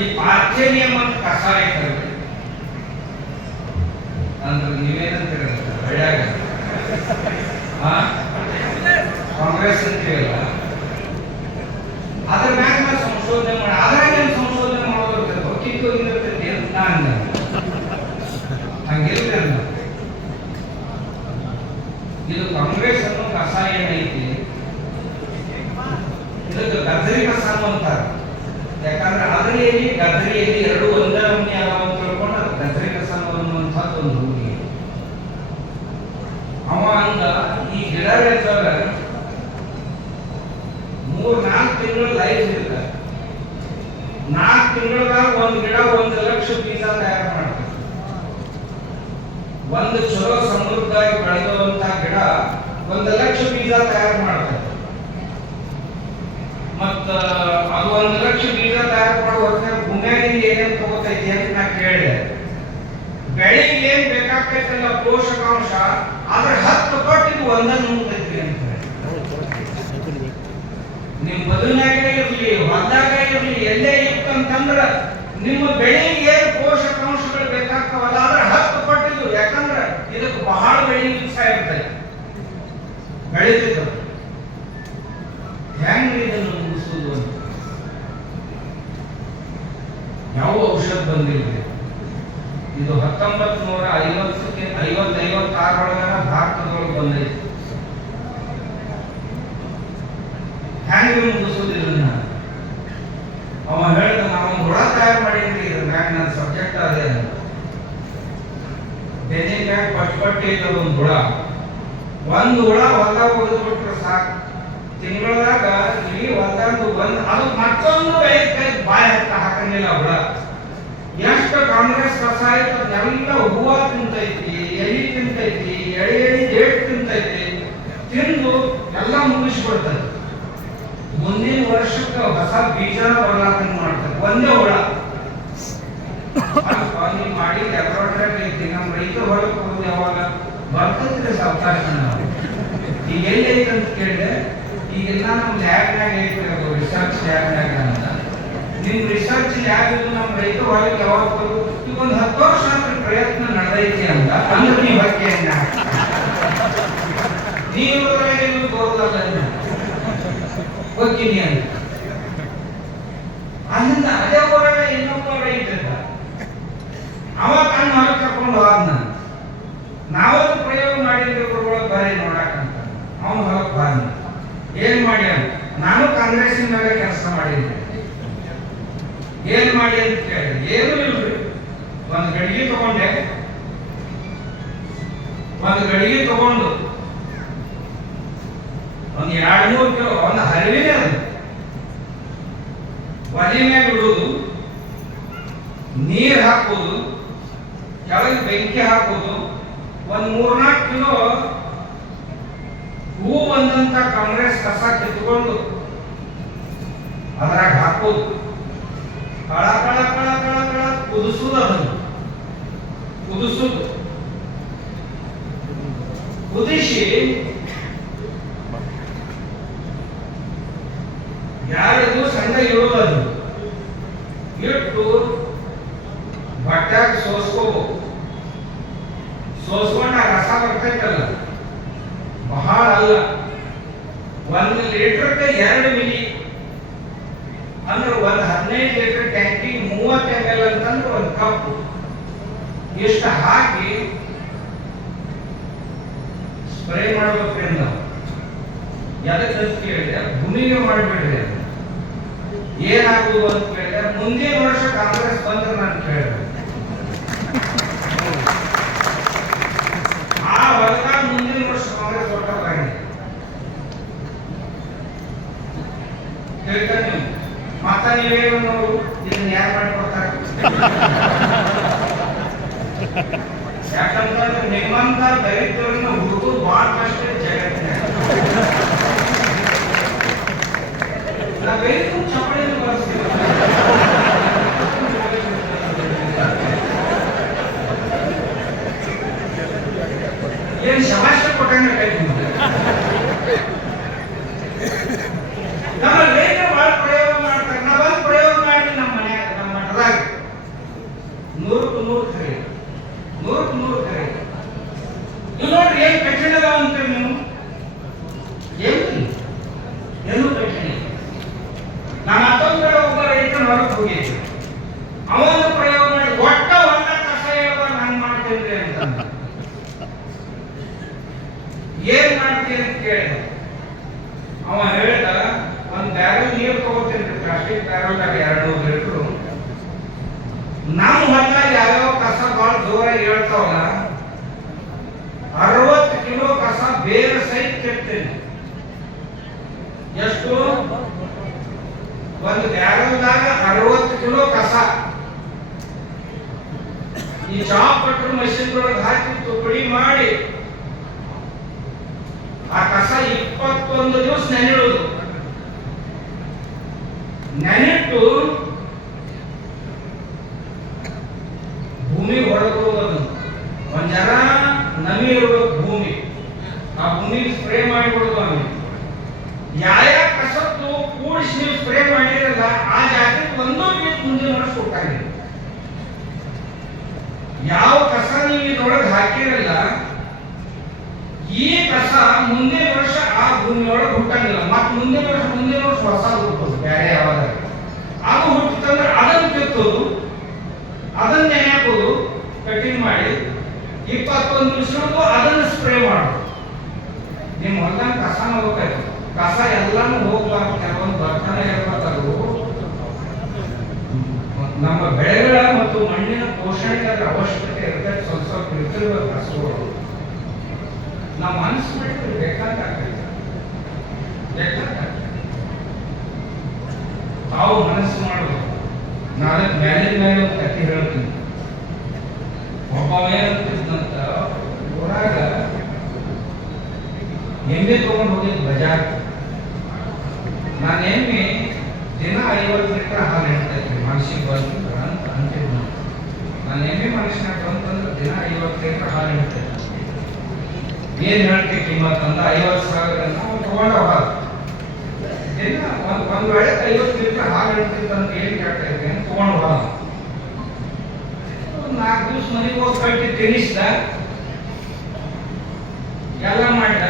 ಈ ಪಾರ್ಟಿ ನಿಯಮ ಕಸಾಯ ಅಂದ್ರೆ ನೀವೇನಂತೀರ ಹಳ್ಯಾಗ ಕಾಂಗ್ರೆಸ್ ಅಂತೀವಲ್ಲ ಅದ್ರ ಮ್ಯಾಗ ನಾವು ಸಂಶೋಧನೆ ಮಾಡಿ ಅದ್ರಾಗ ಏನು ಸಂಶೋಧನೆ ಮಾಡೋದಿರ್ತದೆ ಹೊಕ್ಕಿತ್ತು ಇರ್ತೈತಿ ಅಂತ ನಾನು ಹಂಗಿರ್ತೇನೆ. ಇದು ಕಾಂಗ್ರೆಸ್ ಅನ್ನೋ ಕಸಾಯ ಏನೈತಿ ಇದಕ್ಕೆ ಗದ್ದರಿ ಕಸ ಅಂತಾರೆ. ಯಾಕಂದ್ರೆ ಅದರಲ್ಲಿ ಗದ್ದರಿಯಲ್ಲಿ ಎರಡು ಒಂದೇ ನಮೂನಿ ಅದಾವ ಅಂತ ತಿಳ್ಕೊಂಡು ಅದು ಗದ್ದರಿ ಕಸ ಅನ್ನುವಂಥದ್ದು ಒಂದು ರೂಢಿ. ಅವ ಹಂಗ ಈ ಗಿಡ ಇರ್ತಾವ 3-4 ತಿಂಗಳು ಲೈಫ್ ಇರ್ತದೆ. 4 ತಿಂಗಳದಾಗ ಒಂದು ಗಿಡ 1 ಲಕ್ಷ ಬೀಜ ತಯಾರು ಮಾಡ್ತದೆ. ಒಂದು ಚಲೋ ಸಮೃದ್ಧವಾಗಿ ಬೆಳೆದಂತ ಗಿಡ 1 ಲಕ್ಷ ಬೀಜ ತಯಾರು ಮಾಡ್ತದೆ. ಮತ್ತ ಅದು 1 ಲಕ್ಷ ಬೀಜ ತಯಾರು ಮಾಡೋ ಹೊತ್ತಿನ ಭೂಮಿಯಾಗಿಂದ ಏನೇನು ತಗೋತೈತಿ ಅಂತ ನಾ ಕೇಳಿದೆ. ಬೆಳೆಗೆ ಏನ್ ಬೇಕಾಗ್ತೈತಲ್ಲ ಪೋಷಕಾಂಶ ಅದ್ರ 10 ಪಟ್ಟು ಇದು ಒಂದನ್ನು ನುಂಗ್ತೈತಿ ಅಂತ. ನಿಮ್ ಬದುನಾಗ ಇರ್ಲಿ ಹೊಲದಾಗ ಇರ್ಲಿ ಎಲ್ಲೇ ಇತ್ತಂತಂದ್ರ ನಿಮ್ಮ ಬೆಳೆಗೆ ಏನು ಪೋಷಕಾಂಶಗಳು ಬೇಕಾಗ್ತಾವಲ್ಲ ಅದ್ರ 10 ಪಟ್ಟು ಇದು. ಯಾಕಂದ್ರೆ ಇದಕ್ಕೆ ಬಹಳ ಬೆಳೆ ಮಿಕ್ಸ್ ಆಗಿರ್ತದೆ ಬೆಳಿತೈತೆ. ಹೆಂಗ್ ಇದನ್ನು ಮುಗಿಸುವುದು ಅಂತ ಯಾವ ಔಷಧ ಬಂದಿಲ್ಲ. ಇದು 1950 56 ಒಳಗ ಭಾರತದೊಳಗೆ ಬಂದೈತಿ. ಹೆಂಗ್ ಮುಗಿಸುವುದಿಲ್ಲ. ಅವ ಹೇಳ್ದ ನಾವು ಹುಳ ತಯಾರು ಮಾಡಿದ್ರಿ ಇದ್ರ ಮ್ಯಾಗ ನನ್ನ ಸಬ್ಜೆಕ್ಟ್ ಅದೇ ಬೆನ್ನಿನ ಮ್ಯಾಗ ಪಟ್ಟಿ ಇದ್ದದ ಒಂದು ಹುಳ ಹೊಲದಾಗ ಒಗೆದ್ಬಿಟ್ರೆ ಸಾಕು. ತಿಂಗಳದಾಗ ಇಡೀ ಹೊಲದಂದು ಅದು ಮತ್ತೊಂದು ಬಾಯಿ ಹಾಕಂಗಿಲ್ಲ ಹುಳ. ಎಷ್ಟು ಕಾಂಗ್ರೆಸ್ ಕಸ ಆಯ್ತು ಅದನ್ನೆಲ್ಲ ಹೂವ ತಿಂತೈತಿ, ಎಲಿ ತಿಂತೈತಿ, ಎಳಿ ಡೇಟ್ ತಿಂತೈತಿ. ತಿಂದು ಎಲ್ಲ ಮುಗಿಸ್ಬಿಡ್ತದೆ. ಮುಂದಿನ ವರ್ಷಕ್ಕೆ ಹೊಸ ಬೀಜ ಬರ್ಲಾರ್ದಂಗೆ ಮಾಡ್ತದೆ ಒಂದೇ ಹುಳ. ನೀವು ಮಾಡಿ ಐತಿ ನಮ್ಮ ರೈತರು ಹೊರಗೆ ಹೋಗೋದು ಯಾವಾಗ ಬರ್ತೈತ್ರಿ ಅವಕಾಶ. ಈಗ ಎಲ್ಲಿ ಐತೆ ಅಂತ ಕೇಳಿದೆ. ಈಗೆಲ್ಲ ನಮ್ಮ ಲ್ಯಾಬ್ನಾಗ ಐತಿ ರಿಸರ್ಚ್ ಲ್ಯಾಬ್ನಾಗ ಅಂತ. ನಿಮ್ ರಿಸರ್ಚ್ ಲ್ಯಾಬ್ ನಮ್ಮ ರೈತ ಹೊರಗೆ ಯಾವಾಗ ಬರೋದು ಈಗ ಒಂದು 10 ವರ್ಷ ಪ್ರಯತ್ನ ನಡೆದೈತಿ ಅಂತ ಅಂದ್ರೆ ನೀವು ಬಗ್ಗೆ ನೀವು ತೋರ್ದಲ್ಲ ಹೋಗ್ತೀನಿ ಅಂತ ಅಲ್ಲಿಂದ ಅದೇ ಹೊರಗೆ ಇನ್ನೊಬ್ಬ ರೈತ ಅವ ಕಣ್ಣು ಹೊರಗೆ ಕರ್ಕೊಂಡು ಹೋದ್ನ. ನಾವದು ಪ್ರಯೋಗ ಮಾಡಿದ್ರೆ ಬಾರಿ ನೋಡಕಂತ ಅವನು ಹೊರಗೆ ಬಾರಿ ಏನ್ ಮಾಡ್ಯ. ನಾನು ಕಾಂಗ್ರೆಸ್ಸಿನ ಮೇಲೆ ಕೆಲಸ ಮಾಡಿದ್ದೆ. ಏನ್ ಮಾಡಿ ಅಂತ ಕೇಳಿದೆ. ಏನು ಇಲ್ರಿ, ಒಂದು ಗಡಿಗೆ ತಗೊಂಡೆ. ಒಂದು ಗಡಿಗೆ ತಗೊಂಡು ಒಂದು 2-3 ಕಿಲೋ ಒಂದು ಹರಿವಿನೇ ಅದು ಒಲೆ ಮ್ಯಾಗ ಇಡುವುದು, ನೀರು ಹಾಕೋದು, ಕೆಳಗೆ ಬೆಂಕಿ ಹಾಕೋದು, ಒಂದು 3-4 ಕಿಲೋ ಹೂ ಬಂದಂತ ಕಾಂಗ್ರೆಸ್ ಕಸ ಕಿತ್ಕೊಂಡು ಅದ್ರಾಗ ಹಾಕೋದು, ಕಳ ಕಳ ಕಳ ಕಳ ಕಳ ಕುದಿಸುದು. ಅದನ್ನು ಕುದಿಸುದು, ಕುದಿಸಿ 2 ದಿವಸ ಹಂಗ ಇರೋದು. ಅದು ಇಟ್ಟು ಬಟ್ಟಾಗ ಸೋಸ್ಕೋಬೇಕು. ಸೋಸ್ಕೊಂಡ ರಸ ಬರ್ತೈತಲ್ಲ ಬಹಳ ಅಲ್ಲ, 1 ಲೀಟರ್ಗೆ 2 ಮಿಲಿ ಅಂದ್ರೆ ಒಂದು 15 ಲೀಟರ್ ಟ್ಯಾಂಕಿಗೆ 30 ml ಅಂತಂದ್ರೆ 1 ಕಪ್ ಇಷ್ಟು ಹಾಕಿ ಸ್ಪ್ರೇ ಮಾಡ್ಬೇಕ್ರಿಂದ. ಎದಕ್ಕೆ ಕೇಳಿದೆ, ಭೂಮಿಗೆ ಮಾಡಿಬಿಡ್ರಿ. ಏನಾಗುವುದು ಅಂತ ಕೇಳಿದೆ. ಮುಂದಿನ ವರ್ಷ ಕಾಂಗ್ರೆಸ್ ಬಂದ್ರೆ ನಾನು ಕೇಳಿದೆ ಆ ಹೊಲಗ ಮುಂದಿನ ವರ್ಷ ಕಾಂಗ್ರೆಸ್ ಓಟ ಕೇಳ್ತಾನೆ ನೀವು ಮತ್ತ ನೀವೇನು ಇದನ್ನ ಯಾರು ಮಾಡಿಕೊಡ್ತಾರೆ. ಯಾಕಂತಂದ್ರೆ ನಿಮ್ಮಂತ ದರಿದ್ರನ್ನ ಹುಡುಗರು ಬಹಳ ಕಷ್ಟ ಜಗತ್ತಿನ. ನಾವೇನು ಚಪ್ಪಡಿಯನ್ನು ಬಳಸ್ತೀವಿ. ಏನ್ ಶಮಾಶ ಕೊಟ್ಟಂಗೆ ಕೈ ನಮ್ಮ ರೈತ ಬಹಳ ಪ್ರಯೋಗ ಮಾಡ್ತಾರೆ. ನಾವೊಂದು ಪ್ರಯೋಗ ಮಾಡಿ ನಮ್ಮ ಮನ್ಯಾಗ ನಮ್ಮ ಮಾಡಕ್ ಹೋಗಿದ್ವಿ. ಅವನು ಪ್ರಯೋಗ ಮಾಡಿ ಒಟ್ಟ ಹೊಲ ಕಸ ಹೇಳುವ ನಾನು ಮಾಡ್ತೇನೆ ಅಂತ. ಏನ್ ಮಾಡ್ತೀನಿ ಅಂತ ಕೇಳಿದ. ಅವ ಹೇಳ್ದ, ಒಂದ್ ಬ್ಯಾರಲ್ ನೀರು ತಗೋತೀನಿ, ಪ್ಲಾಸ್ಟಿಕ್ ಬ್ಯಾರಲ್ದಾಗ 200 ಲೀಟರ್. ನಮ್ಮ ಹೊಲ ಯಾವ್ಯಾವ ಕಸ ಬಹಳ ಜೋರಾಗಿ ಹೇಳ್ತಾವಲ್ಲ, 60 ಕಿಲೋ ಕಸ ಬೇರೆ ಸಹಿತ ಕೆಡ್ತೇನೆ. ಎಷ್ಟು? ಒಂದು ಬ್ಯಾರಲ್ದಾಗ 60 ಕಿಲೋ ಕಸ ಈ ಚಾಪ್ ಕಟ್ಟರ್ ಮಷೀನ್ ಒಳಗೆ ಹಾಕಿ ತುಕಡಿ ಮಾಡಿ ಆ ಕಸ 21 ದಿವಸ ನೆನೆಯುವುದು. ನೆನೆಟ್ಟು ಭೂಮಿ ಹೊರಬಿಡುವುದು. ಒಂದ್ ಜರ ನಮಿ ಇರುವ ಭೂಮಿ, ಆ ಭೂಮಿಗೆ ಸ್ಪ್ರೇ ಮಾಡಿಬಿಡುದು. ಆಮೇಲೆ ಯಾವ ಕಸತ್ತು ಕೂಡಿಸಿ ನೀವು ಸ್ಪ್ರೇ ಮಾಡಿರಲ್ಲ ಆ ಜಾಗಕ್ಕೆ ಒಂದೂ ಬೀಜ ಮುಂದಿನ ವರ್ಷ ಕೊಟ್ಟಾಗ, ಯಾವ ಕಸ ನೀವು ಇದ್ರೊಳಗೆ ಹಾಕಿರಲ್ಲ ಈ ಕಸ ಮುಂದಿನ ವರ್ಷ ಆ ಭೂಮಿಯೊಳಗೆ ಹುಟ್ಟಂಗಿಲ್ಲ. ಮತ್ತೆ ಮುಂದಿನ ವರ್ಷ ಹೊಸ ಹುಟ್ಟೋದು ಬೇರೆ ಯಾವಾಗ ಅದು ಹುಟ್ಟಂದ್ರೆ ಅದನ್ನ ಕಿತ್ತೋದು, ಅದನ್ನ ನೆನೆಯೋದು, ಕಟಿಂಗ್ ಮಾಡಿ 21 ದಿವಸ ಅದನ್ನ ಸ್ಪ್ರೇ ಮಾಡೋದು. ನಿಮ್ಮ ಹೊಲದಾಗ ಕಸ ಹೋಗ್ಬೇಕು, ಕಸ ಎಲ್ಲಾನು ಹೋಗ್ಬಾರ್ದು. ಕೆಲವೊಂದು ಬರ್ತಾನೆ ಇರ್ಬೇಕಾದ್ರು ನಮ್ಮ ಬೆಳೆಗಳ ಮತ್ತು ಮಣ್ಣಿನ ಪೋಷಣೆಗೆ ಅದರ ಅವಶ್ಯಕತೆ ಇರ್ತದೆ. ಸ್ವಲ್ಪ ಇರ್ತಿರುವ ಕಸಗಳು ನಾವು ಮನಸ್ಸು ಬಿಟ್ಟರೆ ಬೇಕಾಗ್ತದೆ. ತಾವು ಮನಸ್ಸು ಮಾಡೋದು. ನಾಳೆ ಮೇಲೆ ಒಂದು ಕಥೆ ಹೇಳ್ತೀನಿ. ಒಬ್ಬ ಏನಂತಿದ್ದಂತ ಊರಾಗ ಎಮ್ಮೆ ತಗೊಂಡು ಹೋಗಿದ್ದು ಬಜಾರ್. ನಾನು ಎಮ್ಮೆ ದಿನ 50 ಲೀಟರ್ ಹಾಲು ಹಿಡ್ತೈತಿ. ಮನುಷ್ಯಗೆ ಬಂದ ಅಂತ ಅಂತಿದ್ದು. ನಾನು ಎಮ್ಮೆ ಮನುಷ್ಯನಾಗ ಬಂತಂದ್ರೆ ದಿನ 50 ಲೀಟರ್ ಹಾಲು ಹಿಡ್ತೈತಿ. ಏನ್ ಹೇಳ್ತೀವಿ ಕಿಮ್ಮತ್ ಅಂದ 50,000 ನಾವು ತಗೊಂಡ ಹಾಲು ದಿನ ಒಂದ್ ವೇಳೆ 50 ಲೀಟರ್ ಹಾಲು ಹಿಡ್ತಿತ್ತಂತ ಏನ್ ಕೇಳ್ತಾ ಇದ್ದೇನೆ ತಗೊಂಡು ಹಾಲು. 4 ದಿವಸ ಮನೆಗೆ ಹೋಗಿ ಕಟ್ಟಿ ತಿನ್ನಿಸ್ದ, ಎಲ್ಲ ಮಾಡಿದ.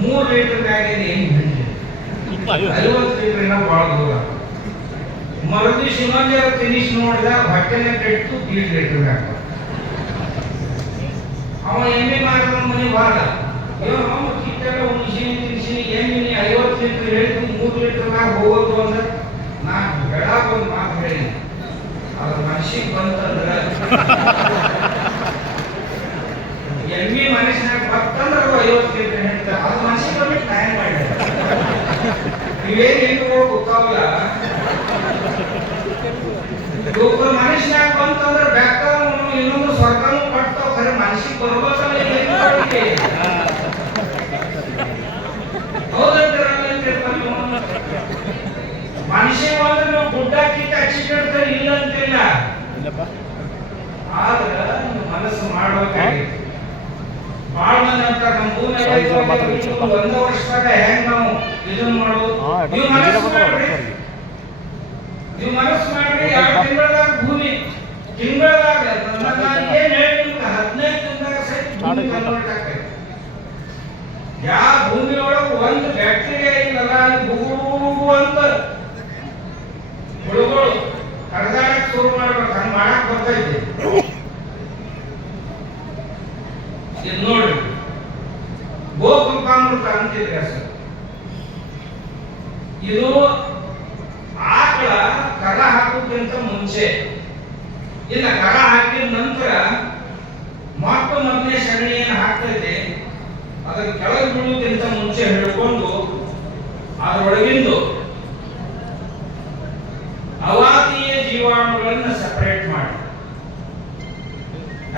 3 ಲೀಟರ್ ಮ್ಯಾಗಿದೆ ಏನು ಹಿಂಡಿ 50 ಲೀಟರ್ ಬಹಳ ದೂರ. ಮರುದಿವ್ಸ ಇನ್ನೊಂದು ತಿನ್ನಿಸ್ ನೋಡಿದ, ಹೊಟ್ಟೆನ ಕೆಟ್ಟು 1.5 ಲೀಟರ್ ಮ್ಯಾಗ. ಅವ ಎಮ್ಮೆ ಮಾರಿದ ಮನೆ ಬಾದ, ಅವನು ಕಿಟ್ಟೆಲ್ಲ ಉಣಿಸಿ ತಿನ್ಸಿ ಎಮ್ಮೆ 50 ಲೀಟರ್ ಹೇಳಿದ್ದು 3 ಲೀಟರ್ ಮ್ಯಾಗ ಹೋಗೋದು ಅಂದ್ರೆ ನಾನು ಬೆಳಾಗ ಒಂದು ಮಾತು ಹೇಳಿ, ಅದು ಮನುಷ್ಯಗೆ ಬಂತಂದ್ರೆ ಎಮ್ಮೆ ಮನುಷ್ಯನಾಗ ಬರ್ತಂದ್ರೆ 50 ಲೀಟರ್ ಹೇಳ್ತಾರೆ. ಅದು ಮನುಷ್ಯಗೆ ಬಂದ್ಬಿಟ್ಟು ನ್ಯಾಯ ಮಾಡಿದ. ನೀವೇನು ಹೆಂಗೋ ಗೊತ್ತಾವಲ್ಲ, ಒಬ್ಬರು ಮನುಷ್ಯನಾಗ ಬಂತಂದ್ರೆ ಬೇಕಾದ ಇನ್ನೊಂದು ಸ್ವರ್ಗನೂ ಕಟ್ತಾವ. ಖರೆ ಮನುಷ್ಯಗೆ ಬರ್ಬೇಕಲ್ಲ ಮನುಷ್ಯ ಅಂದ್ರೆ ನಾವು ಗುಡ್ಡ ಕಿಟ್ಟ ಹಚ್ಚಿಡ್ತಾರೆ ಇಲ್ಲ ಅಂತಿಲ್ಲ. ಆದ್ರೆ ಮನಸ್ಸು ಮಾಡ್ಬೇಕಾಗಿತ್ತು. ಬಾಳ ಮಂದಿ ಅಂತ ನಮ್ಮ ಭೂಮಿ 1 ವರ್ಷದಾಗ ಹೆಂಗ್ ನಾವು ಇದನ್ನ ಮಾಡೋದು. ನೀವು ಮನಸ್ಸು ಮಾಡ್ರಿ 2 ತಿಂಗಳದಾಗ ಭೂಮಿ ತಿಂಗಳದಾಗ ಏನ್ ಹೇಳಿ 15 ದಿನದಾಗ ಸಹಿತ ಭೂಮಿ ಕನ್ವರ್ಟ್ ಆಗ್ತೈತಿ. ಯಾವ ಭೂಮಿಯೊಳಗೆ ಒಂದು ಬ್ಯಾಕ್ಟೀರಿಯಾ ಇಲ್ಲಲ್ಲ, ಅಲ್ಲಿ ಭೂಗು ಅಂತ ಹುಳುಗಳು ಕಡ್ದಾಡಕ್ ಶುರು ಮಾಡ್ಬೇಕು. ಹಂಗ ಮಾಡಕ್ ಬರ್ತೈತಿ. ಇದು ನೋಡ್ರಿ, ಗೋಕೃಪಾಮೃತ ಅಂತಿದ್ರಿ ಸರ್. ಇದು ಆಕಳ ಕರ ಹಾಕೋಕ್ಕಿಂತ ಮುಂಚೆ, ಇಲ್ಲ ಕರ ಹಾಕಿದ ನಂತರ ಮೊದಲನೇ ಸಗಣಿ ಏನು ಹಾಕ್ತೈತೆ ಅದನ್ನ ಕೆಳಗೆ ಬೀಳುವುದಕ್ಕಿಂತ ಮುಂಚೆ ಹಿಡ್ಕೊಂಡು ಅದರೊಳಗಿಂದು ಅವಾತೀಯ ಜೀವಾಣುಗಳನ್ನು ಸಪರೇಟ್ ಮಾಡಿ,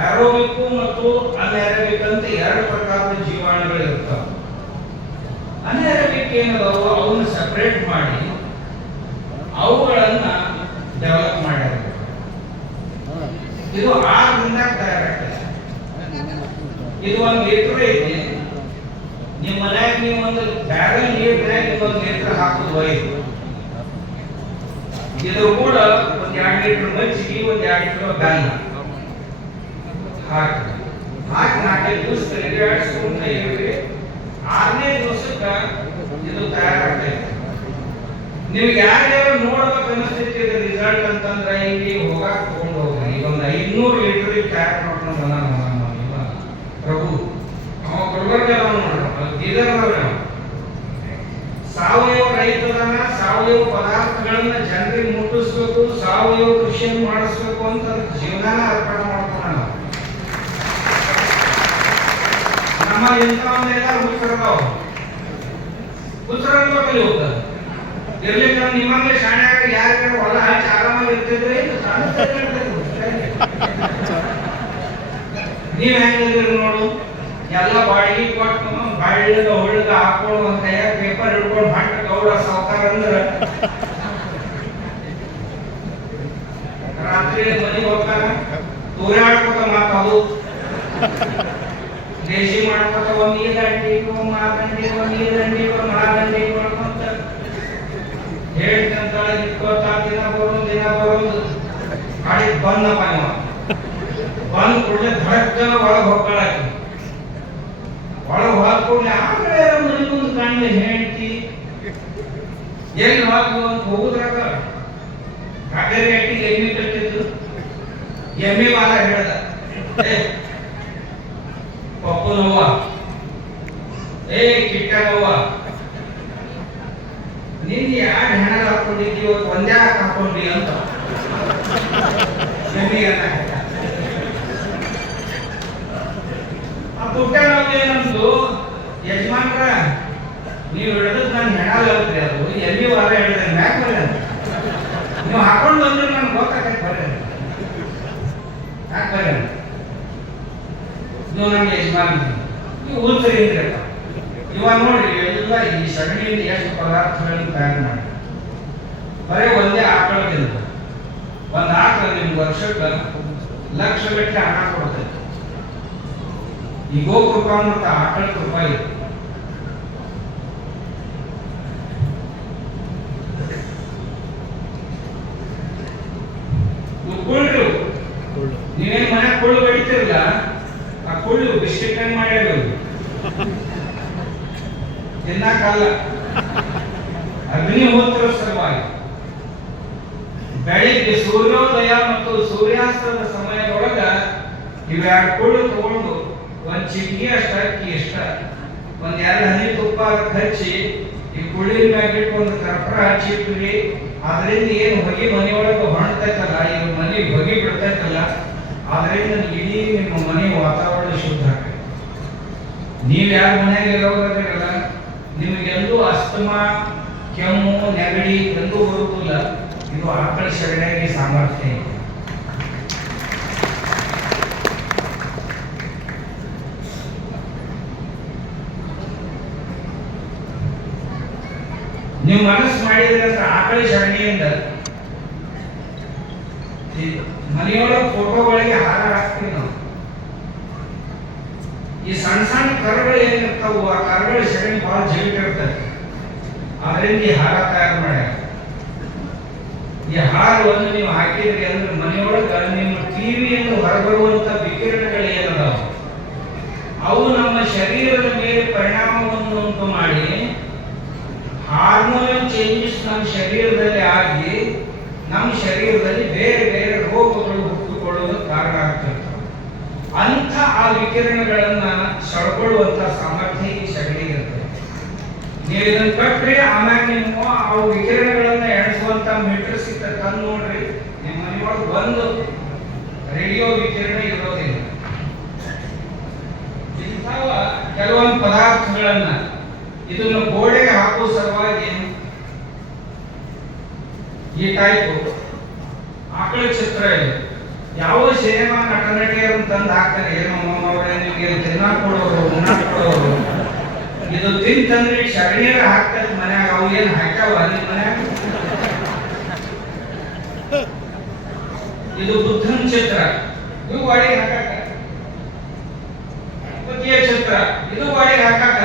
ಏರೋಬಿಕ್ ಮತ್ತು ಅನ್ಏರೋಬಿಕ್ ಅಂತ 2 ಪ್ರಕಾರದ ಜೀವಾಣುಗಳು ಇರ್ತವೆ. ಅನ್ಏರೋಬಿಕ್ ಏನದಾವ ಅವನ್ನ ಸಪರೇಟ್ ಮಾಡಿ ಅವುಗಳನ್ನ ಡೆವಲಪ್ ಮಾಡ್ಯಾರ. ಇದು 6 ದಿನದಾಗ ತಯಾರಾಗ್ತದೆ. ಇದು 1 ಲೀಟರ್ ಐತಿ. ನಿಮ್ಮ ಮನ್ಯಾಗ ನೀವು ಒಂದು ಬ್ಯಾರಲ್ ನೀರಿನಾಗ 1 ಲೀಟರ್ ಹಾಕುದು ಒಯ್ದು, ಇದು ಕೂಡ 1 2 ಲೀಟರ್ ಮಜ್ಜಿಗೆ, 1 2 ಕಿಲೋ ಬೆಲ್ಲ ಹಾಕಿ 4-5 ದಿವಸ ತಿರುಗಾಡಿಸ್ಕೊಂತ ಇರ್ರಿ. 6ನೇ ದಿವಸಕ್ಕೆ ಇದು ತಯಾರಾಗ್ತೈತೆ. ನಿಮ್ಗೆ ಯಾರ್ಯಾರು ನೋಡ್ಬೇಕು ಅನಿಸ್ತೈತಿ ರಿಸಲ್ಟ್ ಅಂತಂದ್ರೆ ಇಲ್ಲಿ ಹೋಗಾಕ್ ತಗೊಂಡು ಹೋಗ್ರಿ. ಈಗ ಒಂದು 500 ಲೀಟರ್ ಟ್ಯಾಕ್ ಮಾಡ್ಕೊಂಡು ಬಂದ ಪ್ರಭು ಅವ ಗುಲ್ಬರ್ಗ ನೋಡ್ರಿ ಬೀದರ್ದವ್ರ ಸಾವಯವ ರೈತರನ್ನ ಸಾವಯವ ಪದಾರ್ಥಗಳನ್ನ ಜನರಿಗೆ ಮುಟ್ಟಿಸ್ಬೇಕು, ಸಾವಯವ ಕೃಷಿಯನ್ನು ಮಾಡಿಸ್ಬೇಕು ಅಂತ ಜೀವನಾನ ಅರ್ಪಣೆ ಮಾಡ್ಕೊಂಡ ನಮ್ಮ ಇಂಥವನ್ನೆಲ್ಲ ಹುಚ್ಚರದಾವ ಹುಚ್ಚರಲ್ಲ ಕಲಿಯೋಗ್ತದೆ ಇರ್ಲಿಕ್ಕೆ ನಿಮ್ಮಂಗೆ ಶಾಣ್ಯಾಗ ಯಾರು ಹೊಲ ಹಚ್ಚಿ ಆರಾಮಾಗಿ ಇರ್ತಿದ್ರೆ ನೀವ್ ಹೆಂಗಿದ್ರಿ ನೋಡು. ಎಲ್ಲ ಬಾಡಿಗೆ ಕೊಟ್ಟು ಬಳ್ಳಗ ಹುಳ್ಗ ಹಾಕೊಂಡು ಒಂದ್ ಕೈಯಾಗ ಪೇಪರ್ ಹಿಡ್ಕೊಂಡು ಹಟ್ಟ ಗೌಡ ಸಾವುಕಾರ ಅಂದ್ರ ರಾತ್ರಿ ಮನೆಗೆ ಹೋಗ್ತಾರ ತೂರಾಡ್ಕೋತ ಮಾತಾಡು ದೇಶಿ ಮಾಡ್ಕೋತ ಒಂದ್ ನೀರ್ ದಂಡಿ ಮಾದಂಡಿ ಒಂದ್ ನೀರ್ ದಂಡಿ ಒಂದ್ ಮಳದಂಡಿ ಮಾಡ್ಕೊಂತ ಹೇಳ್ತಂತಾಳೆ ಇಟ್ಕೋತಾ ದಿನ ಬರೋದು ಗಾಡಿ ಬಂದಪ್ಪ ಇವ ಬಂದ್ ಕೂಡಲೇ ಧಡಕ್ಕನ ಒಳಗೆ ಹೋಗ್ಕೊಳಕ್ಕೆ ಒಳಗೆ ಹೋಗ್ಕೊಂಡ್ರೆ ಆಮೇಲೆ ಮನೆ ಮುಂದೆ ಕಾಣಲಿ ಹೇಳ್ತಿ ಎಲ್ಲಿ ಹೋಗ್ಲು ಅಂತ ಹೋಗುದ್ರಾಗ ಕಾಟೇರಿ ಅಟ್ಟಿಗೆ ಎಮ್ಮೆ ಕಟ್ಟಿದ್ದು ಎಮ್ಮೆ ವಾರ ಹೇಳ್ದ ಪಪ್ಪು ನೋವ ಕಿಟ್ಟ ನೋವ ನೀನ್ ಯಾರು ಹೆಣ ಹಾಕೊಂಡಿದ್ದಿ ಇವತ್ತು ಒಂದೇ ಹಾಕೊಂಡಿ ಅಂತ ಆ ಪುಟ್ಟ ನಮ್ದು ಯಜಮಾನ್ರ ನೀವು ಹಿಡಿದ್ ನಾನು ಹೆಣ ಹೇಳ್ತೀರಿ ಅದು ಎಲ್ಲಿ ವಾರ ಹೇಳಿದ್ರೆ ಮ್ಯಾಕ್ ಬರ್ರಿ ಅಂತ ನೀವು ಹಾಕೊಂಡು ಬಂದ್ರೆ ನನ್ಗೆ ಗೊತ್ತಾಗತ್ತೆ ಬರ್ರಿ ಯಾಕೆ ಬರ್ರಿ ಅಂತ ನೀವು ನಮ್ಮ ಯಜಮಾನ್ ನೀವು ಉಲ್ಸರಿ ಅಂದ್ರಪ್ಪ ಇವಾಗ ನೋಡ್ರಿ ಎಲ್ಲ ಈ ಸಗಣಿಯಿಂದ ಎಷ್ಟು ಪದಾರ್ಥಗಳನ್ನು ತಯಾರು ಮಾಡಿ ಬರೀ ಒಂದೇ ಆಕಳದಿಂದ ಒಂದು ಆಕಳ ನಿಮ್ಗೆ ವರ್ಷಕ್ಕೆ ಲಕ್ಷಗಟ್ಟಲೆ ಹಣ ಕೊಡ್ತೈತೆ. ಈ ಗೋಕೃಪ ಮತ್ತು ಆಕಳ ಕೃಪ ಇದೆ. ಕುಳ್ಳು ನೀವೇನು ಮನೆ ಕುಳ್ಳು ಬೆಳಿತಿರಲ್ಲ ಆ ಕುಳ್ಳು ಬಿಸ್ಕೆಟ್ ಹೆಂಗ್ ಮಾಡ್ಯಾರ ತಿನ್ನಕ್ಕಲ್ಲ ಅಗ್ನಿಹೋತ್ರ ಸಲುವಾಗಿ ಬೆಳಿಗ್ಗೆ ಸೂರ್ಯೋದಯ ಮತ್ತು ಸೂರ್ಯಾಸ್ತದ ಸಮಯದೊಳಗ ಇವೆರಡು ಕುಳ್ಳು ತಗೊಂಡು ಒಂದ್ ಚಿಟಿಕೆ ಅಷ್ಟ ಅಕ್ಕಿ ಇಷ್ಟ ಒಂದ್ 2 ಹನಿ ತುಪ್ಪ ಹಚ್ಚಿ ಈ ಕುಳ್ಳಿನ ಮ್ಯಾಗಿಟ್ಟು ಒಂದು ಕರ್ಪೂರ ಹಚ್ಚಿಟ್ರಿ. ಅದರಿಂದ ಏನು ಹೊಗೆ ಮನೆಯೊಳಗೆ ಹೊಣ್ತೈತಲ್ಲ ಈಗ ಮನೆ ಹೊಗೆ ಬಿಡ್ತೈತಲ್ಲ ಅದರಿಂದ ಇಡೀ ನಿಮ್ಮ ಮನೆ ವಾತಾವರಣ ಶುದ್ಧ ಆಗ್ತದೆ. ನೀವ್ ಯಾರ ಮನೆಯಾಗ ಇರೋದಿರಲ್ಲ ನಿಮಗೆಲ್ಲೂ ಅಸ್ತಮಾ ಕೆಮ್ಮು ನೆಗಡಿ ಎಂದೂ ಬರುವುದಿಲ್ಲ. ಇದು ಆಕಳ ಸಗಣಿಯಾಗಿ ಸಾಮರ್ಥ್ಯ ಇದೆ. ನೀವು ಮನಸ್ಸು ಮಾಡಿದ್ರೆ ಆಕಳ ಸಗಣಿಯಿಂದ ಮನೆಯೊಳಗೆ ಫೋಟೋಗಳಿಗೆ ಹಾರ ಹಾಕ್ತೀವಿ ನಾವು. ಈ ಸಣ್ಣ ಸಣ್ಣ ಕರುಗಳು ಏನಿರ್ತಾವು ಆ ಕರುಗಳ ಸಗಣಿ ಬಹಳ ಜೀವಿಟ್ಟಿರ್ತದೆ. ಅದರಿಂದ ಈ ಹಾರ ತಯಾರು ಮಾಡ್ಯಾರ. ಈ ಹಾರವನ್ನು ನೀವು ಹಾಕಿದ್ರಿ ಅಂದ್ರೆ ಮನೆಯೊಳಗೆ ನಿಮ್ಮ ಟಿವಿಯನ್ನು ಹೊರಬರುವಂತ ವಿಕಿರಣಗಳು ಏನದಾವ ಅವು ನಮ್ಮ ಶರೀರದ ಮೇಲೆ ಪರಿಣಾಮವನ್ನು ಉಂಟು ಮಾಡಿ ಹಾರ್ಮೋನಲ್ ಚೇಂಜಸ್ ನಮ್ಮ ಶರೀರದಲ್ಲಿ ಆಗಿ ನಮ್ಮ ಶರೀರದಲ್ಲಿ ಬೇರೆ ಬೇರೆ ರೋಗಗಳು ಹುಟ್ಟಿಕೊಳ್ಳುವುದಕ್ಕೆ ಕಾರಣ ಆಗ್ತಿರ್ತವೆ. ಅಂಥ ಆ ವಿಕಿರಣಗಳನ್ನ ಸಳ್ಕೊಳ್ಳುವಂತ ಸಾಮರ್ಥ್ಯ ಈ ಸಗಣಿಗೆ ಇರ್ತದೆ. ನೀವು ಇದನ್ನ ಕಟ್ರಿ ಆಮ್ಯಾಗ ನೀವು ಆ ವಿಕಿರಣಗಳನ್ನ ಎಣಿಸುವಂತ ಮೀಟರ್ ಸಿಕ್ಕ ತಂದು ನೋಡ್ರಿ ನಿಮ್ಮ ಮನೆಯೊಳಗೆ ಒಂದು ರೇಡಿಯೋ ವಿಕಿರಣ ಇರೋದಿಲ್ಲ. ಇಂಥವ ಕೆಲವೊಂದು ಪದಾರ್ಥಗಳನ್ನ ಇದನ್ನು ಗೋಡೆಗೆ ಹಾಕುವ ಸಲುವಾಗಿ ಈ ಟೈಪ್ ಆಕಳ ಚಿತ್ರ ಇದೆ. ಯಾವ ಸಿನಿಮಾ ನಟ ನಟಿಯರು ತಂದು ಹಾಕ್ತಾರೆ ಏನೋ ಅವರೇ ನಿಮಗೆ ತಿನ್ನಾಕ್ ಕೊಡೋರು ಉಣ್ಣಾಕ್ ಕೊಡೋರು ಇದು ತಿಂತಂದ್ರೆ ಸಗಣಿಯರ ಹಾಕ್ತಾರೆ ಮನ್ಯಾಗ. ಅವು ಏನು ಹಾಕ್ಯಾವ ನಿಮ್ಮ ಮನ್ಯಾಗ? ಇದು ಬುದ್ಧನ ಚಿತ್ರ, ಇದು ಗಾಡಿಗೆ ಹಾಕಾಕ. ಗಣಪತಿಯ ಚಿತ್ರ, ಇದು ಗಾಡಿಗೆ ಹಾಕಾಕ.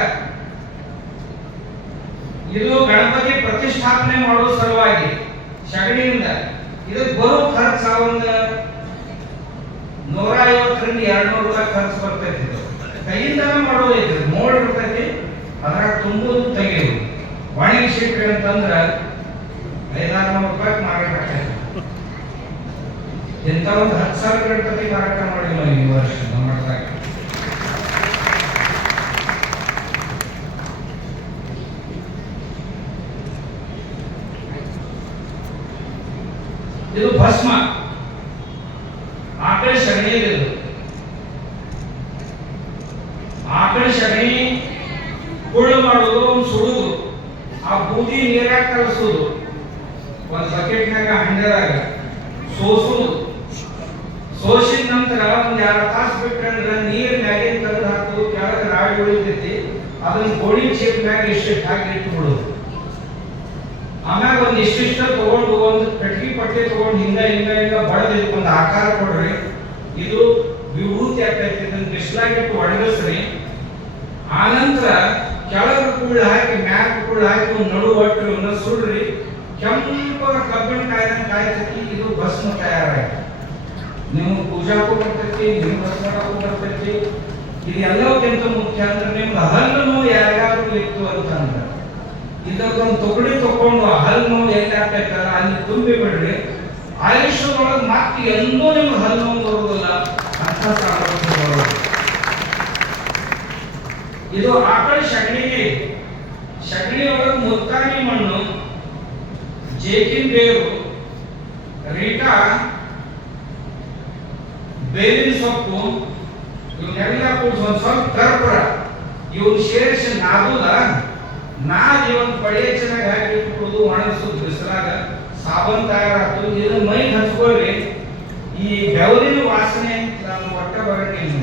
ಇದು ಗಣಪತಿ ಪ್ರತಿಷ್ಠಾಪನೆ ಮಾಡುವ ಸಲುವಾಗಿ ಸಗಣಿಯಿಂದ ಇದಕ್ಕೆ ಬರೋ ಖರ್ಚು ಒಂದು 150 ರಿಂದ 200 ರೂಪಾಯಿ ಖರ್ಚು ಬರ್ತೈತಿ. ಕೈಯಿಂದನೇ ಮಾಡೋದೈತಿ, ಮೋಡ್ ಇರ್ತೈತಿ, ಅದ್ರಾಗ ತುಂಬುದು ತೆಗೆಯುವುದು. ಒಣಗಿಸಿಟ್ರಿ ಅಂತಂದ್ರ 500-600 ರೂಪಾಯಿ ಮಾರಾಟ ಆಗ್ತದೆ. ಎಂತ ಒಂದು 10,000 ಗಣಪತಿ ಮಾರಾಟ ಮಾಡಿಲ್ಲ ಈ ವರ್ಷ ನಮ್ಮ ಮಠದಾಗ. ಇದು ಭಸ್ಮ, ಆಕಳ ಸಗಣಿ. ಇದು ಆಕಳ ಸಗಣಿ ಕುಳ್ಳು ಮಾಡುವುದು, ಒಂದು ಸುಡುದು, ಆ ಬೂದಿ ನೀರಾಗ ಕಲಸುದು, ಒಂದು ಬಕೆಟ್ನಾಗ ಹಂಡೆದಾಗ ಸೋಸುದು. ಸೋಸಿದ ನಂತರ ಒಂದ್ 2 ತಾಸು ಬಿಟ್ಟಂದ್ರೆ ನೀರ್ ಮ್ಯಾಗಿನ ತೆಗೆದು ಹಾಕುದು, ಕೆಳಗೆ ರಾಡಿ ಉಳಿತೈತಿ, ಅದನ್ನ ಗೋಣಿ ಚೀಪ್ ಮ್ಯಾಗ ಇಷ್ಟಿಟ್ಟು ಹಾಕಿ ಇಟ್ಟು ಬಿಡುದು. ಆಮ್ಯಾಗ ಒಂದ್ ಇಷ್ಟಿಷ್ಟ ತಗೊಂಡು ಒಂದು ಕಟ್ಗಿ ಪಟ್ಟಿ ತಗೊಂಡು ಹಿಂಗ ಬಡದ್ ಒಂದು ಆಕಾರ ಕೊಡ್ರಿ, ಇದು ವಿಭೂತಿ ಆಗ್ತೈತಿ. ಇದನ್ನ ಬಿಸಿಲಾಗಿಟ್ಟು ಒಣಗಿಸ್ರಿ. ಆನಂತರ ಕೆಳಗೆ ಕುಳ್ಳು ಹಾಕಿ ಮ್ಯಾಗ ಕುಳ್ಳು ಹಾಕಿ ಒಂದು ನಡು ಒಟ್ಟು ಸುಡ್ರಿ. ಕೆಂಪಗ ಕಬ್ಬಿನ ಕಾಯ್ತೈತಿ. ಇದು ಭಸ್ಮ ತಯಾರಾಯ್ತು. ನೀವು ಪೂಜಾಕ್ಕೂ ಬರ್ತೈತಿ, ನೀವು ಭಸ್ಮಕ್ಕೂ ಬರ್ತೈತಿ. ಇದು ಎಲ್ಲಕ್ಕಿಂತ ಮುಖ್ಯ ಅಂದ್ರೆ ನಿಮ್ಗೆ ಹಲ್ಲು ನೋವು ಯಾರಿಗಾದ್ರೂ ಇತ್ತು ಅಂತಂದ್ರೆ ಇದಕ್ಕೊಂದು ತೊಗಡಿ ತಗೊಂಡು ಹಲ್ಲು ನೋವು ಎಲ್ಲಿ ಆಗ್ತೈತಲ್ಲ ಅಲ್ಲಿ ತುಂಬಿ ಬಿಡ್ರಿ. ಆಯುಷ್ಯದೊಳಗೆ ಮತ್ತೆ ಎಂದೂ ನಿಮ್ಗೆ ಹಲ್ಲು ನೋವು ಬರುವುದಿಲ್ಲ ಅಂತ ಸಾಮರ್ಥ್ಯ ಬರೋದು. ಇದು ಆಕಳ ಸಗಣಿಗೆ. ಸಗಣಿ ಒಳಗೆ ಮುತ್ತಾಣಿ ಮಣ್ಣು, ಜೇಕಿನ ಬೇರು, ರೀಟಾ, ಬೇವಿನ ಸೊಪ್ಪು, ಇವನ್ನೆಲ್ಲ ಕೂಡಿಸಿ ಒಂದು ಸ್ವಲ್ಪ ಕರ್ಪೂರ ಇವನ್ ಸೇರಿಸಿ ನಾದುದ. ನಾದಿ ಒಂದು ಪಡಿಯ ಚೆನ್ನಾಗಿ ಹಾಕಿ ಇಟ್ಬಿಡುದು, ಒಣಗಿಸೋದು ಬಿಸಿಲಾಗ. ಸಾಬನ್ ತಯಾರಾಗ್ತದೆ. ಇದನ್ನ ಮೈ ಹಚ್ಕೊಳ್ರಿ. ಈ ಬೆವರಿನ ವಾಸನೆ ನಾನು ಒಟ್ಟ ಬರಂಗಿಲ್ಲ.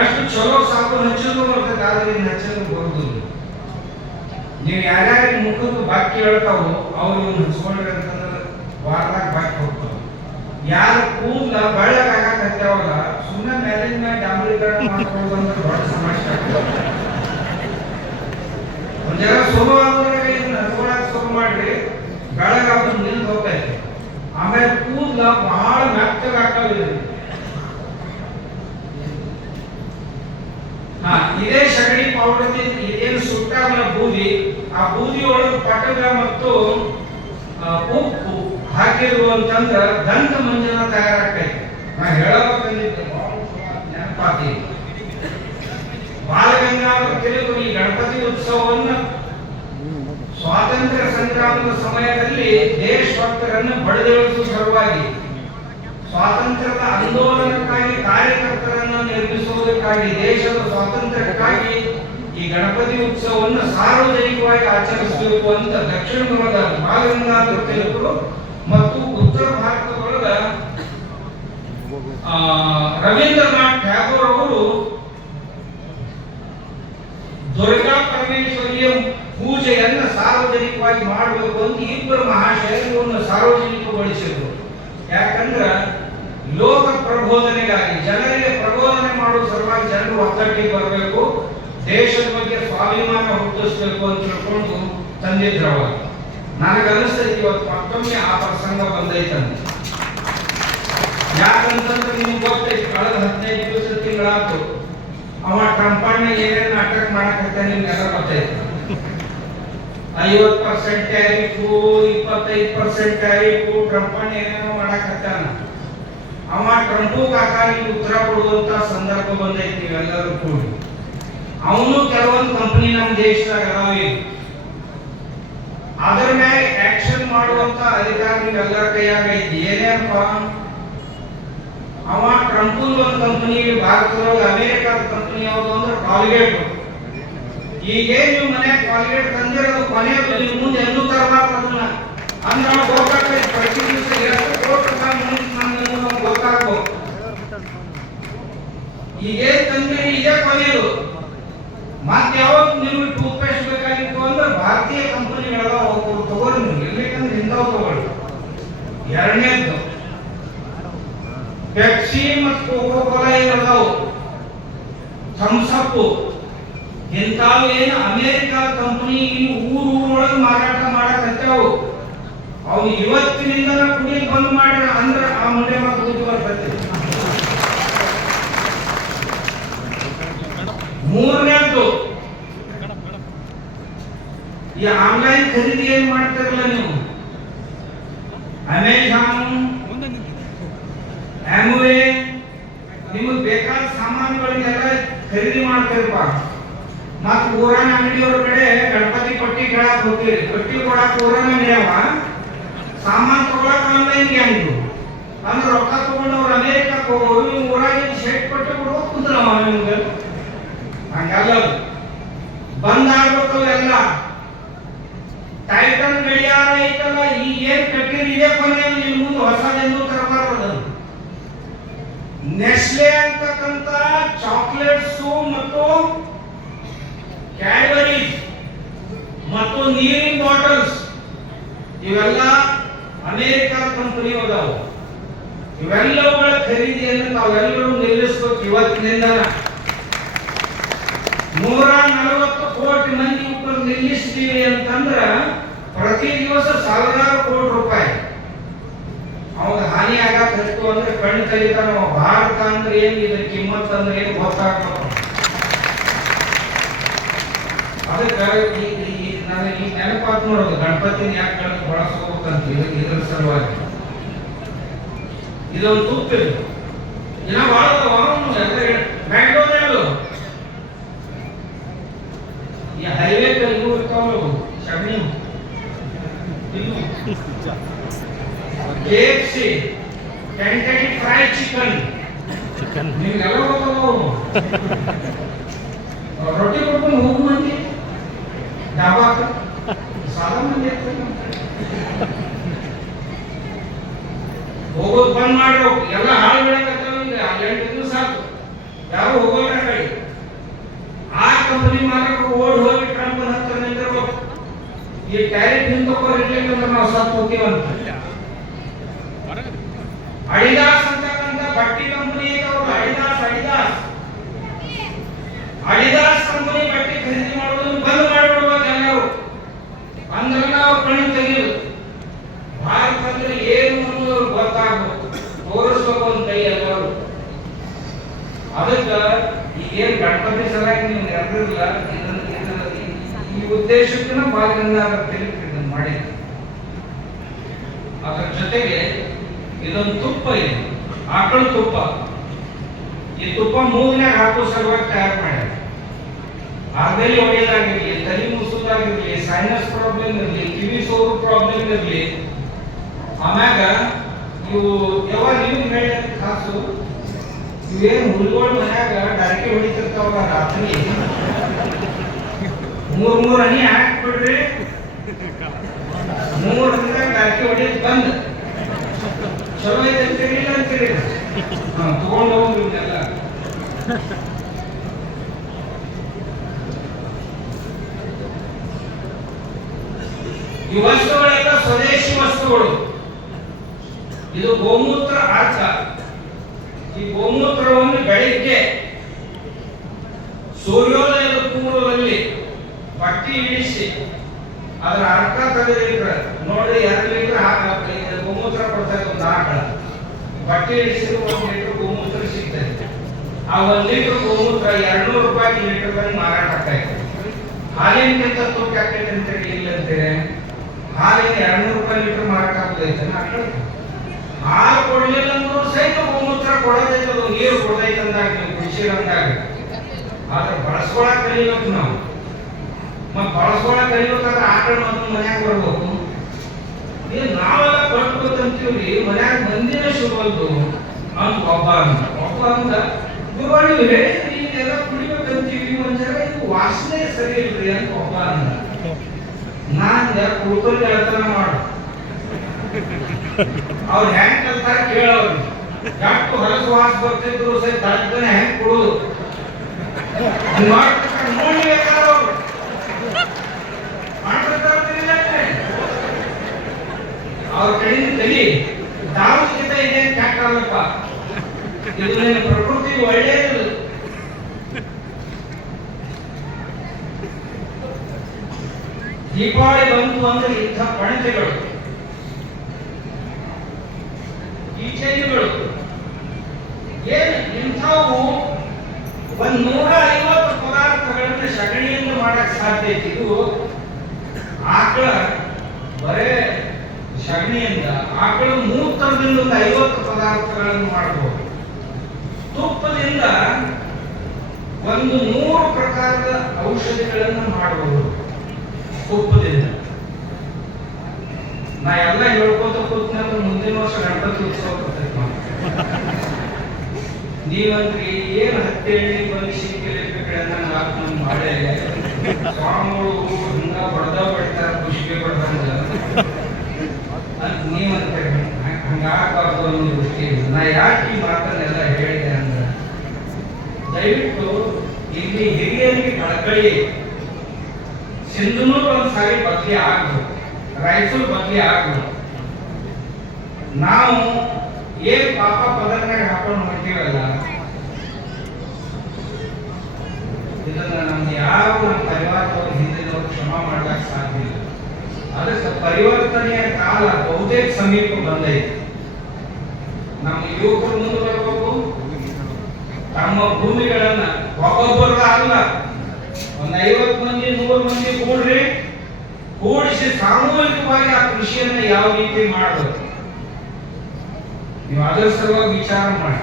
ಎಷ್ಟು ಚಲೋ ಸಾಬೂನು ಹಚ್ಚೋದು ಬರ್ತದೆ, ಆದ್ರೆ ಇನ್ನು ಹಚ್ಚೋದು ಬರುದಿಲ್ಲ. ನೀವು ಯಾರ್ಯಾರಿಗೆ ಮುಖಕ್ಕೆ ಬಾಕಿ ಹೇಳ್ತಾವು ಅವ್ರು ಇವ್ನು ಹಚ್ಕೊಂಡ್ರಿ ಅಂತಂದ್ರೆ ವಾರದಾಗ ಬಾಕಿ ಹೋಗ್ತಾವ. ಯಾರು ಕೂದಲ ಬೆಳ್ಳಗಾಗತ್ತವಲ್ಲ ಸುಮ್ಮನೆ ಮೇಲಿನ ಮೇಲೆ ಡಾಂಬರೀಕರಣ ಮಾಡ್ಕೊಳ್ಳೋದು ಅಂದ್ರೆ ದೊಡ್ಡ ಸಮಸ್ಯೆ ಆಗ್ತದೆ. ಒಂದ್ ಜನ ಶುರು ಆದ್ರೆ ಇದನ್ನ ಹಚ್ಕೊಳಕ್ ಶುರು ಮಾಡ್ರಿ, ಬೆಳಗಾಗ ನಿಲ್ದು ಹೋಗ್ತೈತೆ. ಆಮೇಲೆ ಕೂದಲ ಬಹಳ ಮೆತ್ತಗಾಗ್ತಾವ. ಇದೇ ಸಗಣಿ ಪೌಡರ್ ಇದೇನು ಸುಟ್ಟಾಗಲ್ಲ ಬೂದಿ, ಆ ಬೂದಿ ಒಳಗೆ ಪಟಗ ಮತ್ತು ಉಪ್ಪು ಹಾಕಿರುವಂತಂದ್ರ ದಂತ ಮಂಜನ ತಯಾರಾಗ್ತೈತಿ. ನಾ ಹೇಳಬೇಕಂದಿದ್ದೆ ನೆನಪಾತಿ. ಬಾಲಗಂಗಾಧರ ತಿಲಕರು ಈ ಗಣಪತಿ ಉತ್ಸವವನ್ನ ಸ್ವಾತಂತ್ರ್ಯ ಸಂಗ್ರಾಮದ ಸಮಯದಲ್ಲಿ ದೇಶಭಕ್ತರನ್ನು ಬಡಿದೆಳಿಸುವ ಸಲುವಾಗಿ, ಸ್ವಾತಂತ್ರ್ಯದ ಆಂದೋಲನಕ್ಕಾಗಿ ಕಾರ್ಯಕರ್ತರನ್ನು ನಿರ್ಮಿಸುವುದಕ್ಕಾಗಿ, ದೇಶದ ಸ್ವಾತಂತ್ರ್ಯಕ್ಕಾಗಿ ಈ ಗಣಪತಿ ಉತ್ಸವವನ್ನು ಸಾರ್ವಜನಿಕವಾಗಿ ಆಚರಿಸಬೇಕು ಅಂತ ದಕ್ಷಿಣ ಭಾಗದ ಬಾಲಗಂಗಾಧರ ತಿಲಕರು ಮತ್ತು ಉತ್ತರ ಭಾರತದೊಳಗ ರವೀಂದ್ರನಾಥ್ ಟ್ಯಾಗೋರ್ ಅವರು ದುರ್ಗಾ ಪರಮೇಶ್ವರಿಯ ಪೂಜೆಯನ್ನು ಸಾರ್ವಜನಿಕವಾಗಿ ಮಾಡಬೇಕು ಅಂತ ಇಬ್ಬರು ಮಹಾಶಯರನ್ನು ಸಾರ್ವಜನಿಕಗೊಳಿಸಿದ್ರು. ಯಾಕಂದ್ರೆ ಲೋಕ ಪ್ರಬೋಧನೆಗಾಗಿ, ಜನರಿಗೆ ಪ್ರಬೋಧನೆ ಮಾಡುವ ಸಲುವಾಗಿ ಜನರು ಒತ್ತಟ್ಟಿಗೆ ಬರಬೇಕು, ದೇಶದ ಬಗ್ಗೆ ಸ್ವಾಭಿಮಾನ ಹುಟ್ಟಿಸಬೇಕು ಅಂತ ತಿಳ್ಕೊಂಡು ತಂದಿದ್ರವ. ನನಗನ್ನಿಸ್ತೈತಿ ಇವತ್ತು ಮತ್ತೊಮ್ಮೆ ಆ ಪ್ರಸಂಗ ಬಂದೈತಂತ. ಯಾಕಂತಂದ್ರೆ ನಿಮ್ಗೆ ಗೊತ್ತೈತಿ, ಕಳೆದ 15 ತಿಂಗಳಾಯ್ತು ಅವ ಟ್ರಂಪಣ್ಣ ಏನೇನು ಅಟ್ಯಾಕ್ ಮಾಡಕತ್ತ ನಿಮ್ಗೆಲ್ಲ ಗೊತ್ತೈತಿ. 50% ಟ್ಯಾರಿಫು, 25% ಟ್ಯಾರಿಫು, ಟ್ರಂಪಣ್ಣ ಏನೇನೋ ಮಾಡಕತ್ತಾನ. ಅವ ಟ್ರಂಪು ಕಾಕಾಗಿ ಉತ್ತರ ಕೊಡುವಂತ ಸಂದರ್ಭ ಬಂದೈತಿ. ನೀವೆಲ್ಲರೂ ಕೂಡಿ ಅವನು ಕೆಲವೊಂದು ಕಂಪನಿ ನಮ್ಮ ದೇಶದಾಗ ಅದಾವೆ, ಅದರ ಮ್ಯಾಗ ಆಕ್ಷನ್ ಮಾಡುವಂತ ಅಧಿಕಾರ ನೀವೆಲ್ಲರ ಕೈಯಾಗ ಐತಿ. ಏನೇನಪ್ಪ, ಅವ ಟ್ರಂಪನ್ ಒಂದು ಕಂಪನಿ ಭಾರತದೊಳಗೆ ಅಮೆರಿಕಾದ ಕಂಪನಿ ಯಾವುದು ಅಂದ್ರೆ ಕಾಲ್ಗೇಟ್. ಈಗೇನ್ ನೀವು ಮನ್ಯಾಗ ಕಾಲ್ಗೇಟ್ ತಂದಿರೋದು ಕೊನೆಯದು, ನೀವು ಮುಂದೆ ಎಲ್ಲೂ ತರಬಾರ್ದು ಅದನ್ನ. ಅಂದ್ರೆ ನಾವು ಗೊತ್ತಾಗ್ತೈತಿ ಪ್ರತಿ ದಿವಸ ಎಷ್ಟು ಕೋಟಿ ನಮ್ಗೆ ಗೊತ್ತಾಗ್ಬೋದು. ಈಗೇನ್ ತಂದಿರಿ ಇದೇ ಕೊನೆಯದು. ಮತ್ತೆ ಯಾವಾಗ ನೀವು ಟೂತ್ ಪೇಸ್ಟ್ ಬೇಕಾಗಿತ್ತು ಅಂದ್ರೆ ಭಾರತೀಯ ಕಂಪನಿಗಳೆಲ್ಲ ತಗೋರಿ, ನೀವು ಇರ್ಬೇಕಂದ್ರೆ ಇಂಥವು ತಗೊಳ್ಳಿ. ಎರಡನೇದ್ದು ಪೆಪ್ಸಿ ಮತ್ತು ಕೋಕೋ ಕೋಲಾ ಏನದಾವು, ಥಮ್ಸ್ ಅಪ್, ಇಂಥವು ಏನು ಅಮೆರಿಕಾ ಕಂಪನಿ ಊರೊಳಗೆ ಮಾರಾಟ ಮಾಡಕತ್ತಾವು. ಅವು ಇವತ್ತಿನಿಂದ ಕುಡಿಯಲು ಬಂದ್ ಮಾಡ್ಯಾರ ಅಂದ್ರೆ ಆ ಮುಂದೆ ಬುದ್ಧಿ ಬರ್ತೈತಿ. ಮೂರನೇದ್ದು, ಈ ಆನ್ಲೈನ್ ಖರೀದಿ ಏನ್ ಮಾಡ್ತಾರಲ್ಲ ನೀವು, ಅಮೆಜಾನ್, ಆಮ್ವೆ ನಿಮಗೆ ಬೇಕಾದ ಸಾಮಾನುಗಳನ್ನೆಲ್ಲ ಖರೀದಿ ಮಾಡ್ತೀರಪ್ಪ. ಮತ್ತು ಊರಾನ ಅಂಗಡಿಯವ್ರ ಕಡೆ ಗಣಪತಿ ಪಟ್ಟಿ ಕೇಳಕ್ ಹೋಗ್ತೀರಿ, ಪಟ್ಟಿ ಕೊಡಕ್ ಊರಾನ ಅಂಗಡಿಯವ, ಸಾಮಾನು ತಗೊಳಕ್ ಆನ್ಲೈನ್ ಗ್ಯಾಂಗು ಅಂದ್ರೆ ರೊಕ್ಕ ತಗೊಂಡವ್ರು ಅಮೇರಿಕಕ್ಕೆ ಹೋಗೋರು ಊರಾಗ ಶೇಟ್ ಪಟ್ಟಿ ಕೊಡ್ಬೇಕು ಕುಂದ್ರವ ನಿಮ್ಗೆ. ಹಂಗಲ್ಲ, ಬಂದಾಗ್ಬೇಕು ಎಲ್ಲ. ಟೈಟನ್ ಗಡಿಯಾರ ಐತಲ್ಲ, ಈಗ ಏನ್ ಕಟ್ಟಿರಿ ಇದೇ ಕೊನೆಯಲ್ಲಿ ನಿಮ್ ಮುಂದೆ ಹೊಸದೆಂದು ತರಬಾರದು. ನೆಸ್ಲೆ ಅಂತಕ್ಕಂಥ ಚಾಕ್ಲೇಟ್ಸ್ ಮತ್ತು ಕ್ಯಾಡ್ಬರೀಸ್ ಮತ್ತು ನೀರಿನ ಬಾಟಲ್ಸ್ ಇವೆಲ್ಲ ಅಮೇರಿಕಾ ಕಂಪನಿ ಅದಾವು. ಇವೆಲ್ಲವುಗಳ ಖರೀದಿಯನ್ನು ತಾವೆಲ್ಲರೂ ನಿಲ್ಲಿಸಬೇಕು ಇವತ್ತಿನಿಂದ. 140 ಕೋಟಿ ಮಂದಿ ಉಪರ್ ನಿಲ್ಲಿಸ್ತೀವಿ ಅಂತಂದ್ರ ಪ್ರತಿ ದಿವಸ ಸಾವಿರಾರು ಕೋಟಿ ರೂಪಾಯಿ ಅವಾಗ ಹಾನಿ ಆಗತ್ತಿತ್ತು ಅಂದ್ರೆ ಕಣ್ಣು ತೆಗಿತಾನ. ಭಾರತ ಅಂದ್ರೆ ಏನ್, ಇದ್ರ ಕಿಮ್ಮತ್ ಅಂದ್ರೆ ಏನು ಗೊತ್ತಾಗ್ಬೇಕು. ಅದಕ್ಕೆ ನನಗೆ ಈ ನೆನಪಾತ್ ನೋಡೋದು, ಗಣಪತಿನ ಯಾಕೆ ಬಳಸ್ಕೋಬೇಕಂತ ಇದ್ರ ಸಲುವಾಗಿ. ಇದೊಂದು ತುಪ್ಪ, ಇನ್ನ ಬಹಳ ಮ್ಯಾಕ್ಡೊನಾಲ್ಡ್ ಈ ಹೈವೇ ಇವು ಇರ್ತಾವಲ್ಲ ಸಗಣಿ, KFC, Kentucky Fried Chicken ನಿಮ್ಗೆಲ್ಲ ಗೊತ್ತವು. ರೊಟ್ಟಿ ಕೊಟ್ಕೊಂಡು ಹೋಗು ಮಂದಿ ಡಾಬಾಕ ಸಾಲ ಮಂದಿ ಹೋಗೋದು ಬಂದ್ ಮಾಡ್ಬೇಕು. ಎಲ್ಲ ಹಾಳು ಬೆಳಕತ್ತಾವ. ಈಗ 8 ದಿವಸ ಆಯ್ತು ಯಾರು ಹೋಗೋಲ್ಲ ಕಡೆ. ಆ ಕಂಪನಿ ಮಾಲಕರು ಓಡ್ ಹೋಗಿ ಟ್ರಂಪ್ ಹತ್ರ ನಿಂತಿರ್ಬೇಕು, ಈ ಟ್ಯಾರಿಫ್ ಹಿಂದಕ್ಕೋರಿರ್ಲಿಕ್ಕಂದ್ರೆ ನಾವು ಸತ್ತು ಹೋಗ್ತೀವಂತ. ಅಡಿದಾಸ್ ಅಂತಕ್ಕಂಥ ಬಟ್ಟೆ ಕಂಪನಿ ಅವರು, ಅಡಿದಾಸ್ ಕಂಪನಿ ಬಟ್ಟೆ ಖರೀದಿ ಮಾಡೋದನ್ನು ಬಂದ್ ಮಾಡಿಬಿಡ್ಬೇಕು ಎಲ್ಲರೂ. ಅಂದ್ರೆ ನಾವು ಕಣ್ಣು ತೆಗೆಯುದು. ಭಾರತ ಅಂದ್ರೆ ಏನು ಅನ್ನೋದು ಗೊತ್ತಾಗಬೇಕು, ತೋರಿಸ್ಬೇಕು ಅಂತ ಕೈ ಎಲ್ಲರೂ. ಅದಕ್ಕೆ ಈಗೇನು ಗಣಪತಿ ಸಲುವಾಗಿ ನೀವು ನೆರೆದಿರಲ್ಲ, ಈ ಉದ್ದೇಶಕ್ಕೂ ಬಾಲ್ಗಂಗಾಧರ ತಿಲಕ್ ಇದನ್ನು ಮಾಡಿದ್ರು. ಅದರ ಜೊತೆಗೆ ಇದೊಂದು ತುಪ್ಪ ಇದೆ, ಆಕಳ ತುಪ್ಪ. ಈ ತುಪ್ಪ ಮೂಗಿನಾಗ ಹಾಕೋ ಸಲುವಾಗಿ ತಯಾರು ಮಾಡ್ಯಾರ. ಆರ್ಗಲಿ ಹೊಡೆಯೋದಾಗಿರ್ಲಿ, ತಲೆ ಮುಸುದಾಗಿರ್ಲಿ, ಸೈನಸ್ ಪ್ರಾಬ್ಲಮ್ ಇರಲಿ, ಕಿವಿ ಸೋರು ಪ್ರಾಬ್ಲಮ್ ಇರಲಿ, ಆಮ್ಯಾಗ ಇವು ಯಾವಾಗ ನಿಮ್ಗೆ ಹೇಳಿದ ಕಾಸು ಇವೇನು ಹುಡುಗರ ಮನ್ಯಾಗ ಡಾರ್ಕಿ ಹೊಡಿತಿರ್ತಾವಲ್ಲ ರಾತ್ರಿ, 3 ಹನಿ ಹಾಕ್ಬಿಡ್ರಿ, 3 ಹನಿದಾಗ ಡಾರ್ಕಿ ಹೊಡಿಯೋದು ಬಂದ್. ಚಲೋ ಐತೆ ಅಂತೀರಿ ಇಲ್ಲ ಅಂತೀರಿ? ತಗೊಂಡು ಹೋಗ್ರಿ ಇವನ್ನೆಲ್ಲ. ಈ ವಸ್ತುಗಳೆಲ್ಲ ಸ್ವದೇಶಿ ವಸ್ತುಗಳು. ಇದು ಗೋಮೂತ್ರ ಅರ್ಥ. ಈ ಗೋಮೂತ್ರವನ್ನು ಬೆಳಿಗ್ಗೆ ಸೂರ್ಯೋದಯದ ಪೂರ್ವದಲ್ಲಿ ಬಟ್ಟಿ ಇಳಿಸಿ ಅದರ ಅರ್ಥ ತೆಗೆದಿಟ್ರೆ ನೋಡಿ 2 ಲೀಟರ್ ಗೋಮೂತ್ರ ಕೊಡ್ತಾರೆ. ಒಂದು ಆಕಳ ಬಟ್ಟಿ ಇಳಿಸಿದ್ರೆ 1 ಲೀಟರ್ ಗೋಮೂತ್ರ ಸಿಗ್ತದೆ. ಆ 1 ಲೀಟರ್ ಗೋಮೂತ್ರ 200 ರೂಪಾಯಿ ಲೀಟರ್ ಬಂದು ಮಾರಾಟ ಆಗ್ತಾ ಇದೆ. ಹಾಲಿನಕ್ಕಿಂತ ತೂಕ ಆಗ್ತೈತೆ ಅಂತ ಇಲ್ಲ ಅಂತೀರಿ. ಹಾಲಿನ 200 ರೂಪಾಯಿ ಲೀಟರ್ ಮಾರಾಟ ಆಗೋದೈತೆ. ಹಾಲು ಕೊಡ್ಲಿಲ್ಲ ಅಂದ್ರೂ ಸಹಿತ ಗೋಮೂತ್ರ ಕೊಡೋದೈತೆ, ಅದು ನೀರು ಕೊಡೋದೈತೆ ಅಂದಾಗ ನೀವು ಕುಡಿಸಿರಂದಾಗ. ಆದ್ರೆ ಬಳಸ್ಕೊಳಕ್ ಕಲಿಬೇಕು ನಾವು. ಮತ್ತೆ ಬಳಸ್ಕೊಳಕ್ ಕಲಿಬೇಕಾದ್ರೆ ಆಕಳ ಮತ್ತು ಮನ್ಯಾಗ ಬರ್ಬೇಕು. ಈಗ ನಾವೆಲ್ಲ ಕೊಟ್ಬೇಕಂತೀವ್ರಿ, ಮನ್ಯಾಗ ಮಂದಿನೇ ಶುರುವಲ್ದು ಅಂತ ಒಬ್ಬ ಅಂದ ನೀವು ಹೇಳಿದ್ರಿ ಇದೆಲ್ಲ ಕುಡಿಬೇಕಂತೀವಿ, ಒಂದ್ಸಲ ಇದು ವಾಸನೆ ಸರಿ ಇಲ್ರಿ ಅಂತ ಒಬ್ಬ ಅಂದ. ನಾನು ಕುಡ್ಕೊಂಡು ಗೆಳತನ ಮಾಡು, ಅವ್ರು ಹೆಂಗ್ ಕಲ್ತಾರ ಕೇಳವ್ರು. ಎಷ್ಟು ಹೊಲಸು ವಾಸ ಬರ್ತಿದ್ರು ಸರಿ ತಳಕನೆ ಹೆಂಗ್ ಕೊಡುದು ನೋಡಿ ಬೇಕಾದ್ರು ಅವ್ರ ಕಡೆಯಿಂದ ತಲಿ ದಾವಣಗೆರೆ ಇದೆ ಕ್ಯಾಕ್ಟಲ್ಲಪ್ಪ. ಇದು ನಿನ್ನ ಪ್ರಕೃತಿ ಒಳ್ಳೆಯದು. ದೀಪಾವಳಿ ಬಂತು ಅಂದ್ರೆ ಇಂಥ ಪಣತೆಗಳು, ಈ ಚೈನ್ಗಳು ಏನು ಇಂಥವು 150 ಪದಾರ್ಥಗಳನ್ನ ಸಗಣಿಯಿಂದ ಮಾಡಕ್ ಸಾಧ್ಯ ಐತಿ. ಇದು ಆಕಳ ಬರೇ ಸಗಣಿಯಿಂದ ಆಕಳ ಮೂತ್ರದಿಂದ ಒಂದು 50 ಪದಾರ್ಥಗಳನ್ನು ಮಾಡಬಹುದು. ತುಪ್ಪದಿಂದ ಒಂದು 100 ಪ್ರಕಾರದ ಔಷಧಿಗಳನ್ನು ಮಾಡಬಹುದು ತುಪ್ಪದಿಂದ. ನಾ ಎಲ್ಲ ಹೇಳ್ಕೊತ ಕೂತ್ನಂದ್ರೆ ಮುಂದಿನ ವರ್ಷ ಗಣಪತಿ ಉತ್ಸವ ಬರ್ತೈತೆ. ನೀವಂದ್ರಿ ಏನು ಹತ್ತೆಣ್ಣೆ ಬಂದು ನಾನು ಮಾಡೇ ಸ್ವಾಮಿಗಳು ಹಿಂಗ ಬಡ್ದ ಬಡ್ತಾರ ಖುಷಿಗೆ ಬಡ್ದಂಗ ಅಂತ ನೀವಂತ ಹಂಗಾಗಬಾರ್ದು ಅನ್ನೋ ದೃಷ್ಟಿ. ನಾ ಯಾಕೆ ಈ ಮಾತನ್ನೆಲ್ಲ ಹೇಳಿದೆ ಅಂದ್ರೆ ದಯವಿಟ್ಟು ಇಲ್ಲಿ ಹಿರಿಯರಿಗೆ ಕಳಕಳಿ. ಸಿಂಧನೂರು ಒಂದ್ಸಾರಿ ಬದಲಿ ಆಗ್ಬೇಕು, ರಾಯಚೂರು ಬದಲಿ ಆಗ್ಬೇಕು. ನಾವು ಏನ್ ಪಾಪ ಪದರ್ನಾಗ ಹಾಕೊಂಡು ಮಾಡ್ತೀವಲ್ಲ, ಇದನ್ನ ನಮ್ದು ಯಾವ ನಮ್ಮ ಪರಿವಾರದವ್ರು ಹಿಂದಿನವ್ರು ಕ್ಷಮಾ ಮಾಡ್ಲಿಕ್ಕೆ ಸಾಧ್ಯ ಇಲ್ಲ. ಅದಕ್ಕೆ ಪರಿವರ್ತನೆಯ ಕಾಲ ಬಹುತೇಕ ಸಮೀಪ ಬಂದೈತೆ. ನಮ್ಮ ಯುವಕರು ಮುಂದೆ ಬರಬೇಕು. ತಮ್ಮ ಭೂಮಿಗಳನ್ನ ಒಬ್ಬೊಬ್ಬರ ಅಲ್ಲ, ಒಂದು 50 ಮಂದಿ 100 ಮಂದಿ ಕೂಡಿಸಿ ಸಾಮೂಹಿಕವಾಗಿ ಆ ಕೃಷಿಯನ್ನ ಯಾವ ರೀತಿ ಮಾಡಬೇಕು ನೀವು ಅದರ ಸಲುವಾಗಿ ವಿಚಾರ ಮಾಡಿ.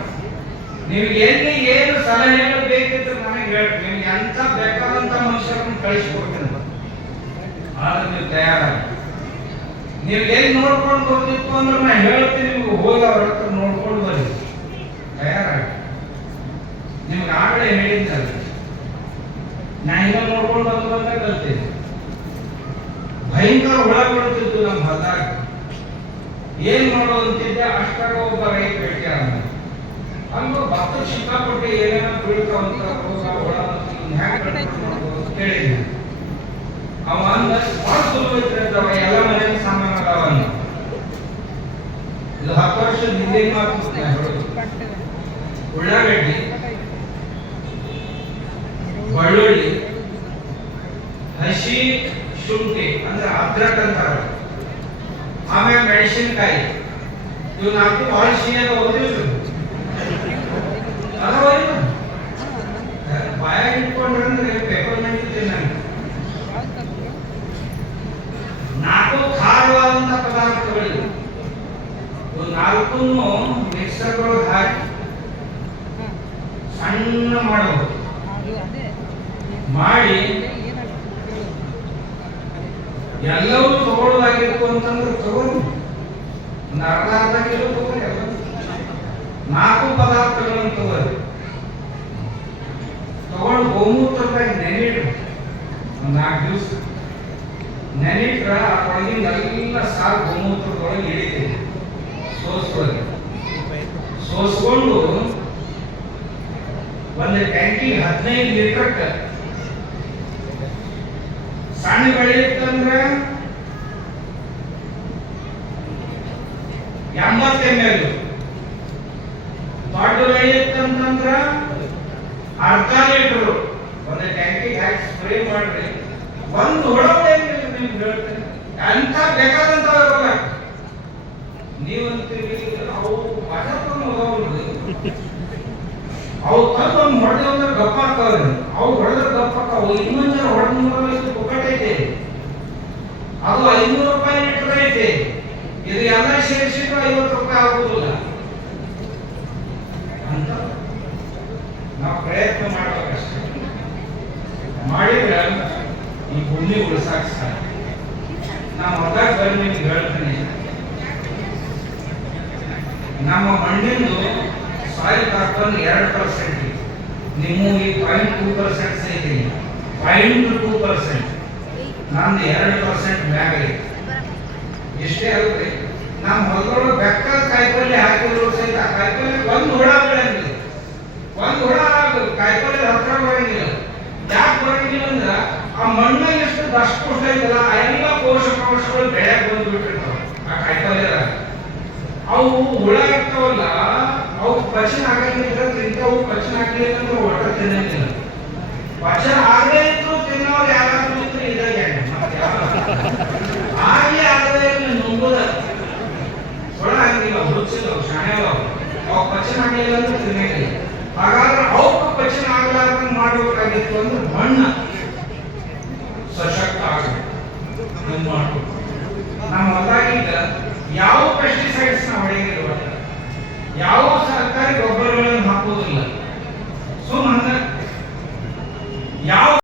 ನಿಮ್ಗೆ ಎಲ್ಲಿ ಏನು ಸಲಹೆಗಳು ಬೇಕಿದ್ರೆ ನನಗೆ ಹೇಳ್ರಿ. ನಿಮ್ಗೆ ಎಂತ ಬೇಕಾದಂತ ಮನುಷ್ಯರನ್ನು ಕಳಿಸ್ಕೊಡ್ತೇನೆ. ಆದ್ರೆ ನೀವು ತಯಾರಾಗಿ ನೀವು ಎಲ್ಲಿ ನೋಡ್ಕೊಂಡು ಬರ್ತಿತ್ತು ಅಂದ್ರೆ ನಾ ಹೇಳ್ತೀನಿ, ನಿಮ್ಗೆ ಹೋಗಿ ಅವ್ರ ಹತ್ರ ನೋಡ್ಕೊಂಡು ಬರ್ರಿ, ತಯಾರಾಗಿ. ನಿಮ್ಗೆ ಆಗಲೇ ಹೇಳಿದ್ದಲ್ಲ, ನಾ ಹಿಂಗ ನೋಡ್ಕೊಂಡು ಬಂದ ಕಲ್ತೀನಿ. ಭಯಂಕರ ಹುಳ ಬೀಳ್ತಿತ್ತು ನಮ್ಮ ಹೊಲದಾಗ. ಏನ್ ಮಾಡೋದು ಅಂತಿದ್ದೆ, ಅಷ್ಟಾಗ ಒಬ್ಬ ರೈತ ಭೇಟಿ ಆದ. ಹಂಗ ಭತ್ತ ಸಿಕ್ಕಾಪಟ್ಟೆ ಏನೇನೋ ಬೀಳ್ತಾವಂತ ರೋಗ ಹುಳ ಕೇಳಿದ್ದೆ. ಅವ ಅಂದ ಭಾಳ ಸುಲಭ ಇರ್ತಾವ, ಎಲ್ಲ ಮನೆಯ ಸಾಮಾನು ಅದಾವ. ಇದು 10 ವರ್ಷದ ಹಿಂದೆ ಮಾತು. ಉಳ್ಳಾಗಡ್ಡಿ, ಬೆಳ್ಳುಳ್ಳಿ, ಹಸಿ ಶುಂಠಿ ಅಂದ್ರೆ ಅದ್ರಕ್ ಅಂತಾರ, ಆಮೇಲೆ ಮೆಣಸಿನಕಾಯಿ, ಇವ್ 4 ಭಾಳ ಸಿಹಿಯಾದ ಓದಿದ್ರು ಅದಾವ. ಬಾಯಾಗ ಇಟ್ಕೊಂಡ್ರೆ ಪೇಪರ್ ಮೆಂಟ್ ನಂಗೆ 4 ಖಾರವಾದಂತ ಪದಾರ್ಥಗಳಿವೆ. ಇವು 4 ಮಿಕ್ಸರ್ಗಳು ಹಾಕಿ ಸಣ್ಣ ಮಾಡಬಹುದು. ಮಾಡಿ ಎಲ್ಲವೂ ತಗೊಳ್ಳೋದಾಗಿತ್ತು ಅಂತಂದ್ರೆ ತಗೊಂಡು ಒಂದು ಅರ್ಧ ಕಿಲೋ ತಗೊಳ್ಳಿ. ಎಲ್ಲ 4 ಪದಾರ್ಥಗಳನ್ನು ತಗೊಳ್ಳಿ. ತಗೊಂಡು ಗೋಮೂತ್ರದಾಗ ನೆನಿಡ್ರಿ. ಒಂದು 4 ದಿವಸ ನೆನಿಟ್ರ ಒಳಗಿನ ಎಲ್ಲ ಸಾರು ಗೋಮೂತ್ರದೊಳಗೆ ಇಳಿತೀವಿ. ಸೋಸ್ಕೊಂಡು ಒಂದು ಟ್ಯಾಂಕಿಗೆ 15 ಲೀಟರ್ ಸಣ್ಣ ಬೆಳೆಯುತ್ತಂದ್ರೆ 80 ml, ದೊಡ್ಡ ಬೆಳೆಯುತ್ತಂತಂದ್ರ ಅರ್ಧ ಲೀಟರ್ ಒಂದು ಟ್ಯಾಂಕಿಗೆ ಹಾಕಿ ಸ್ಪ್ರೇ ಮಾಡ್ರಿ. ಒಂದು ಹುಳ ನಿಮ್ಗೆ ಹೇಳ್ತೇನೆ, ಎಂತ ಬೇಕಾದಂತ ರೋಗ. ನೀವಂತೀವಿ ಅವು ಅವು ತಂದು ಹೊಡೆದ ಅಂದ್ರೆ ಗಪ್ಪ ಹಾಕವ್ರಿ. ಅವು ಹೊಡೆದ್ರೆ ಗಪ್ಪ ಹಾಕವು. ಇನ್ನೊಂದು ಜನ ಹೊಡೆದ ಪುಕ್ಕಟೈತೆ. ಅದು 500 ರೂಪಾಯಿ ಲೀಟರ್ ಐತೆ. ಇದು ಎಲ್ಲ ಸೇರಿಸಿದ್ರು 50 ರೂಪಾಯಿ ಆಗುದಿಲ್ಲ ಅಂತ ನಾವು ಪ್ರಯತ್ನ ಮಾಡ್ಬೇಕಷ್ಟೇ. ಮಾಡಿದ್ರೆ ಈ ಭೂಮಿ ಉಳಿಸಾಕ ಸಾಧ್ಯ. ನಾವು ಹೊರದಾಗ ಬಂದು ನಿಮ್ಗೆ ಹೇಳ್ತೀನಿ, ನಮ್ಮ ಮಣ್ಣಿಂದು ಸಾಯಿಲ್ ಕಾರ್ಬನ್ 2%, ನಿಮ್ಮ ಈ 0.2% ಐತಿ. 0.2% ನಮ್ದು 2% ಮ್ಯಾಗ ಐತಿ. ಇಷ್ಟೇ ಅಲ್ರಿ, ನಮ್ಮ ಹೊಲದೊಳಗೆ ಬೆಕ್ಕದ ಕಾಯಿಪಲ್ಲೆ ಹಾಕಿದ್ರು ಸಹಿತ ಆ ಕಾಯಿಪಲ್ಲೆ ಒಂದು ಹುಳ ಬೆಳೆಯಂಗಿಲ್ಲ. ಒಂದು ಹುಳ ಕಾಯಿಪಲ್ಲೆ ಹತ್ರ ಬರಂಗಿಲ್ಲ. ಯಾಕೆ ಬರಂಗಿಲ್ಲ ಅಂದ್ರೆ ಆ ಮಣ್ಣಾಗ ಎಷ್ಟು ದಷ್ಟಪುಷ್ಟ ಐತಲ್ಲ, ಆ ಎಲ್ಲ ಪೋಷಕಾಂಶಗಳು ಬೆಳೆಯಕ್ಕೆ ಬಂದ್ಬಿಟ್ಟಿರ್ತಾವ ಆ ಕಾಯಿಪಲ್ಲೆದಾಗ. ಅವು ಹುಳ ಇರ್ತಾವಲ್ಲ, ಅವು ಪಚನ ಆಗಂಗಿಲ್ಲ. ತಿಂತಾವು ಪಚನ ಆಗಲಿಲ್ಲ ಅಂದ್ರೆ ಒಟ್ಟ ತಿನ್ನಂಗಿಲ್ಲ. ಪಚನ ಆಗದೇ ಇದ್ರು ತಿನ್ನೋರು ಯಾರಾದ್ರೂ ಇದ್ರೆ ಇದಾಗ ಹಾಗೆ ಆಗದೆ ನುಂಗುದ ಹುಳ ಹಂಗಿಲ್ಲ. ಹುಡುಚಿಲ್ಲ, ಶಾಣೆವ ಅವು ಪಚನ ಆಗಲಿಲ್ಲ ಅಂದ್ರೆ ತಿನ್ನಂಗಿಲ್ಲ. ಹಾಗಾದ್ರೆ ಅವಕ್ಕೆ ಪಚನ ಆಗಲಾರ್ದಂಗೆ ಮಾಡಬೇಕಾಗಿತ್ತು ಅಂದ್ರೆ ಮಣ್ಣು ಸಶಕ್ತ ಆಗಬೇಕು. ನಮ್ಮ ಹೊಲದಾಗ ಈಗ ಯಾವ ಪೆಸ್ಟಿಸೈಡ್ಸ್ ನ ಹೊಡೆಯಂಗಿಲ್ಲ.